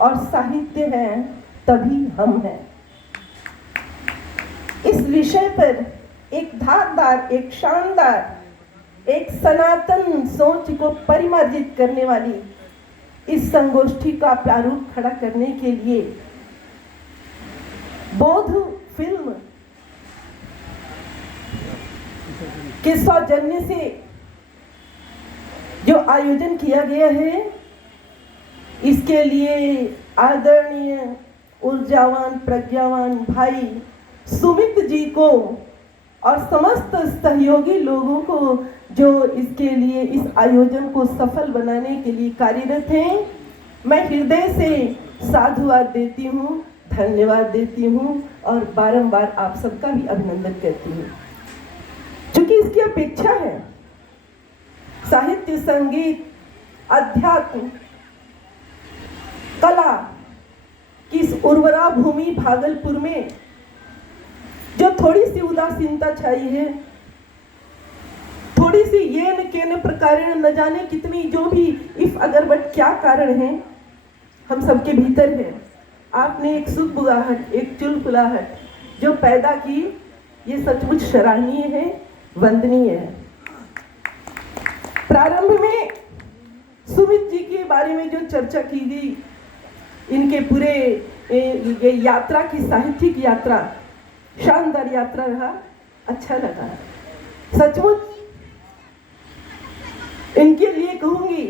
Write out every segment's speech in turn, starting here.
और साहित्य है तभी हम हैं। इस विषय पर एक धारदार, एक शानदार, एक सनातन सोच को परिमार्जित करने वाली इस संगोष्ठी का प्रारूप खड़ा करने के लिए बौद्ध फिल्म के सौजन्य से जो आयोजन किया गया है, इसके लिए आदरणीय ऊर्जावान प्रज्ञावान भाई सुमित जी को और समस्त सहयोगी लोगों को जो इसके लिए इस आयोजन को सफल बनाने के लिए कार्यरत हैं, मैं हृदय से साधुवाद देती हूँ, धन्यवाद देती हूँ और बारंबार आप सबका भी अभिनंदन करती हूँ। क्योंकि इसकी अपेक्षा है साहित्य, संगीत, अध्यात्म, कला की इस उर्वरा भूमि भागलपुर में जो थोड़ी सी उदासीनता छाई है, थोड़ी सी ये न के न प्रकारेण न जाने कितनी जो भी इफ अगर बट क्या कारण है, हम सबके भीतर है। आपने एक सुगबुगाहट, एक चुलबुलाहट जो पैदा की, ये सचमुच सराहनीय है, वंदनीय है। प्रारंभ में सुमित जी के बारे में जो चर्चा की गई, इनके पूरे ये यात्रा की साहित्यिक यात्रा शानदार यात्रा रहा, अच्छा लगा। सचमुच इनके लिए कहूंगी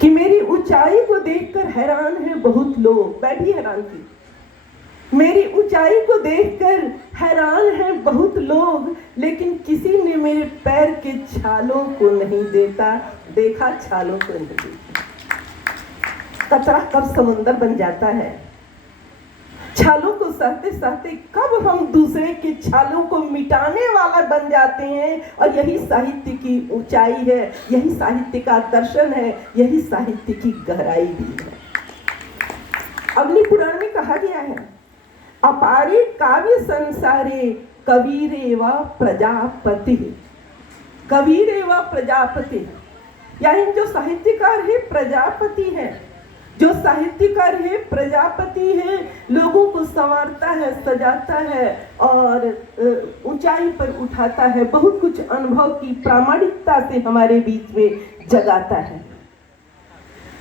कि मेरी ऊंचाई को देखकर हैरान है बहुत लोग, मैं भी हैरान थी। मेरी ऊंचाई को देखकर हैरान है बहुत लोग, लेकिन किसी ने मेरे पैर के छालों को नहीं देखा छालों को नहीं देखा। कतरा कब समुंदर बन जाता है, छालों को सहते सहते कब हम दूसरे के छालों को मिटाने वाला बन जाते हैं। और यही साहित्य की ऊंचाई है, यही साहित्य का दर्शन है, यही साहित्य की गहराई भी है। अग्नि पुराण में कहा गया है, अपारे काव्य संसारे कबीरेव प्रजापति। कबीरेव प्रजापति यानी जो साहित्यकार है प्रजापति है, जो साहित्यकार है प्रजापति है, लोगों को संवारता है, सजाता है और ऊंचाई पर उठाता है, बहुत कुछ अनुभव की प्रामाणिकता से हमारे बीच में जगाता है।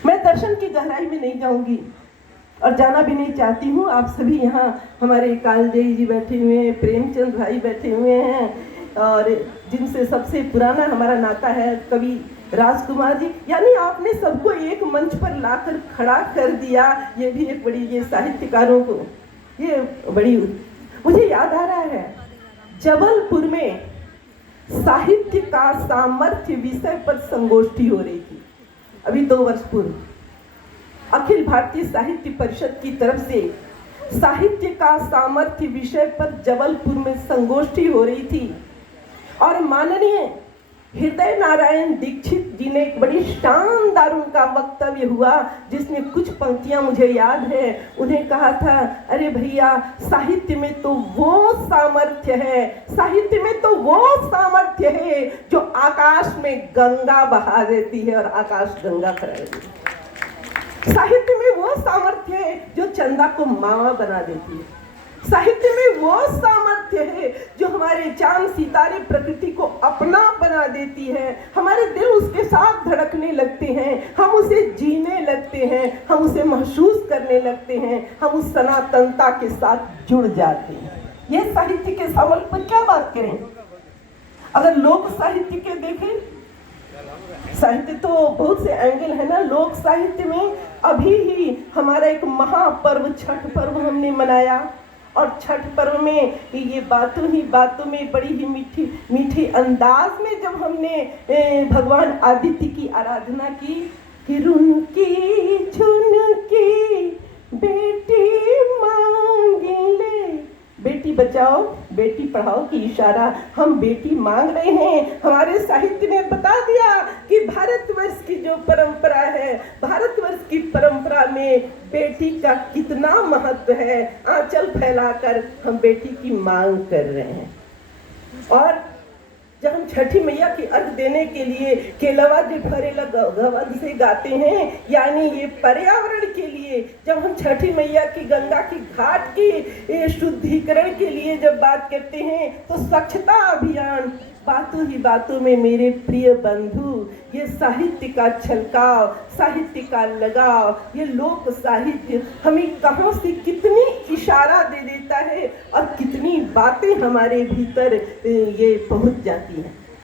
मैं दर्शन की गहराई में नहीं जाऊंगी और जाना भी नहीं चाहती हूँ। आप सभी यहाँ हमारे कालजयी जी बैठे हुए हैं, प्रेमचंद भाई बैठे हुए हैं और जिनसे सबसे पुराना हमारा नाता है कवि राजकुमार जी, यानी आपने सबको एक मंच पर लाकर खड़ा कर दिया। ये भी एक बड़ी, ये साहित्यकारों को ये बड़ी, मुझे याद आ रहा है जबलपुर में साहित्य का सामर्थ्य विषय पर संगोष्ठी हो रही थी अभी 2 वर्ष पूर्व। अखिल भारतीय साहित्य परिषद की तरफ से साहित्य का सामर्थ्य विषय पर जबलपुर में संगोष्ठी हो रही थी और माननीय हृदय नारायण दीक्षित जी ने एक बड़ी शानदार उनका वक्तव्य हुआ, जिसमें कुछ पंक्तियां मुझे याद है। उन्हें कहा था, अरे भैया साहित्य में तो वो सामर्थ्य है, साहित्य में तो वो सामर्थ्य है जो आकाश में गंगा बहा देती है और आकाश गंगा करा देती है। साहित्य में वो सामर्थ्य है जो चंदा को मावा बना देती है। साहित्य में वो सामर्थ्य है जो हमारे चांद सितारे प्रकृति को अपना बना देती है। हमारे दिल उसके साथ धड़कने लगते हैं, हम उसे जीने लगते हैं, हम उसे महसूस करने लगते हैं, हम उस सनातनता के साथ जुड़ जाते हैं। ये साहित्य के सामर्थ्य पर क्या बात करें। अगर लोक साहित्य के देखें, साहित्य तो बहुत से एंगल है ना। लोक साहित्य में अभी ही हमारा एक महापर्व छठ पर्व हमने मनाया और छठ पर्व में ये बातों में बड़ी ही मीठी अंदाज में जब हमने भगवान आदित्य की आराधना की कि रुनकी झुनकी बेटी मांगे ले, बेटी बचाओ बेटी पढ़ाओ की इशारा हम बेटी मांग रहे हैं। हमारे साहित्य ने बता दिया कि भारतवर्ष की जो परंपरा है, भारतवर्ष की परंपरा में बेटी का कितना महत्व है। आंचल फैलाकर हम बेटी की मांग कर रहे हैं। और जब हम छठी मैया की अर्घ देने के लिए केलवा जिठरे गवंद से गाते हैं, यानी ये पर्यावरण के लिए, जब हम छठी मैया की गंगा की घाट की शुद्धिकरण के लिए जब बात करते हैं, तो स्वच्छता अभियान बातों ही बातों में मेरे प्रिय बंधु, ये साहित्य का छलकाव, साहित्य का लगाव, ये लोक साहित्य हमें कहाँ से कितनी इशारा दे देता है और कितनी बातें हमारे भीतर ये पहुंच जाती हैं।